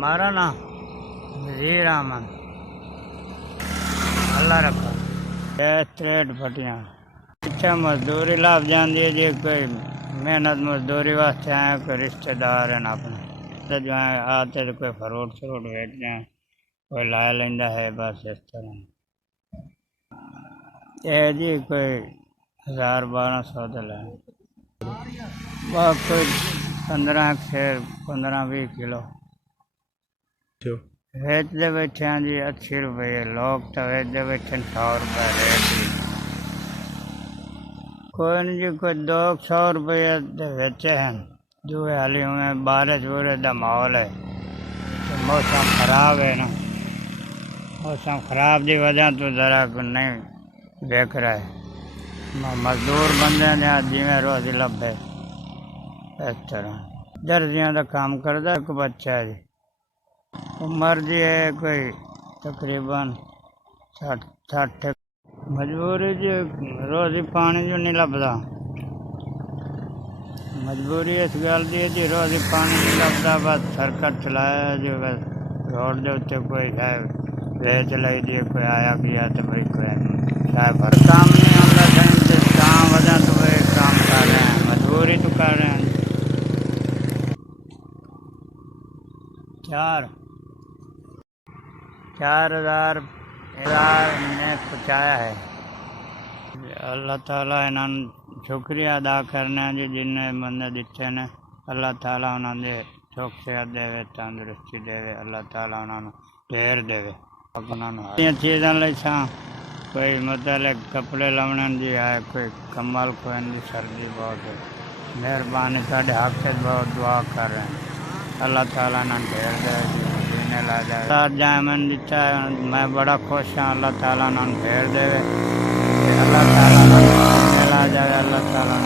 हमारा नाम वजीर अहमद, अल्लाह रखा। स्ट्रेट फटियां पिछे मजदूरी लाभ जाती है जी, कोई मेहनत मजदूरी वास्ते आए, कोई रिश्तेदार हैं अपने तो जो है आते तो कोई फ्रूट फ्रूट बेचते हैं, कोई ला लेंदा है, बस इस तरह। ये जी कोई 1000-1200 तो लाए, कोई 15 सेर 15-20 किलो वेचते बैठे हैं जी। 80 रुपये लोग तो वेचते बैठे 100 रुपये रेट जी। कोई नहीं जी, कोई 200 रुपये बेचे हैं जो हाली हुए। बारिश बुरिश का माहौल है तो मौसम खराब है ना, मौसम खराब की वजह तो ज़रा नहीं बेच रहा है। मजदूर बंदे ने जिमें रोज़ी लभे इस तरह। दर्जियां का काम करता एक बच्चा है जी, उम्र जी है कोई तकरीबन 60। मजबूरी जी रोज़ी पानी जो नहीं लभदा, मजबूरी इस गल की जी रोज़ी पानी नहीं लभदा। बस सरकत चलाया जो बस रोड के उत्ते कोई है बेच लाई दी, कोई आया गया तो भाई कोई शायद हर काम नहीं होता टाइम से काम वजह तो भाई काम कर रहे हैं, मजबूरी तो कर रहे हैं। 4,000 ने पहुँचाया है। अल्लाह ताला इन्होंने शुक्रिया अदा करना जी, जिन्हें बंदे दिते ने। अल्लाह ताला उन्होंने सुख सेहत देवे, तंदुरुस्ती देवे, अल्लाह ताला उन्होंने ढेर देवे। उन्होंने चीज़ों लिखा कोई मतलब कपड़े लाने जी है, कोई कम्बल कोई नहीं, सर्दी बहुत है। मेहरबानी साढ़े हक से बहुत दुआ कर रहे हैं, अल्लाह ताला ने ढेर देवे जी, जीने ला जाए जाए मैंने दिता है, मैं बड़ा खुश हाँ। अल्लाह ताला ने ढेर देवे, अल्लाह ताला ला जाए, अल्लाह ताला